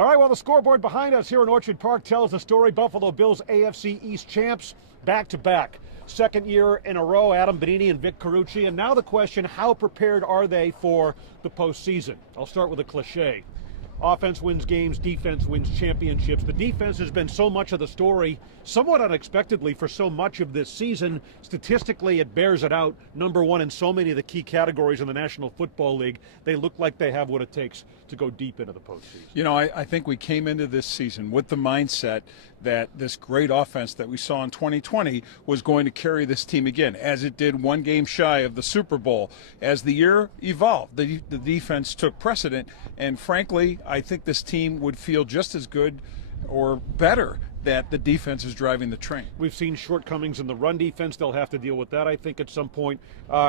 All right, well, the scoreboard behind us here in Orchard Park tells the story. Buffalo Bills AFC East champs back-to-back. Second year in a row, Adam Benini and Vic Carucci. And now the question, how prepared are they for the postseason? I'll start with a cliche. Offense wins games, defense wins championships. The defense has been so much of the story, somewhat unexpectedly for so much of this season. Statistically, it bears it out. Number one in so many of the key categories in the National Football League. They look like they have what it takes to go deep into the postseason. You know, I think we came into this season with the mindset that this great offense that we saw in 2020 was going to carry this team again, as it did one game shy of the Super Bowl. As the year evolved, the defense took precedent, and frankly, I think this team would feel just as good or better that the defense is driving the train. We've seen shortcomings in the run defense. They'll have to deal with that, I think, at some point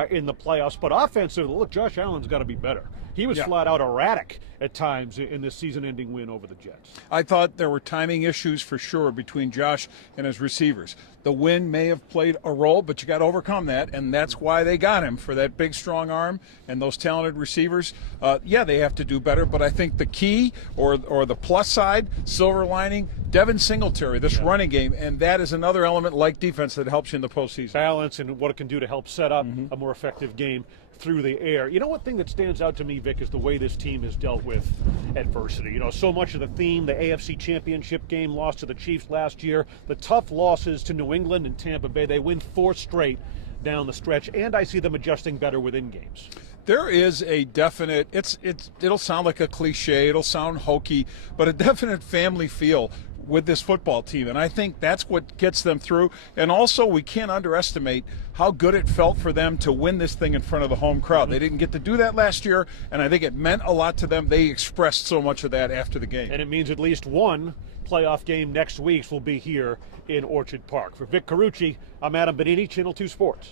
in the playoffs. But offensively, look, Josh Allen's got to be better. He was flat out erratic at times in this season-ending win over the Jets. I thought there were timing issues for sure between Josh and his receivers. The wind may have played a role, but you got to overcome that, and that's why they got him, for that big, strong arm and those talented receivers. They have to do better, but I think the key or the plus side, silver lining, Devin Singletary, this running game, and that is another element like defense that helps you in the postseason. Balance and what it can do to help set up a more effective game through the air. You know, one thing that stands out to me, Vic, is the way this team has dealt with adversity. You know, so much of the theme, the AFC Championship game, lost to the Chiefs last year, the tough losses to New England and Tampa Bay. They win 4 straight down the stretch, and I see them adjusting better within games. There is a definite, it'll sound like a cliche, it'll sound hokey, but a definite family feel with this football team, and I think that's what gets them through. And also, we can't underestimate how good it felt for them to win this thing in front of the home crowd. They didn't get to do that last year, and I think it meant a lot to them. They expressed so much of that after the game. And it means at least one playoff game next week will be here in Orchard Park. For Vic Carucci, I'm Adam Benini, Channel 2 Sports.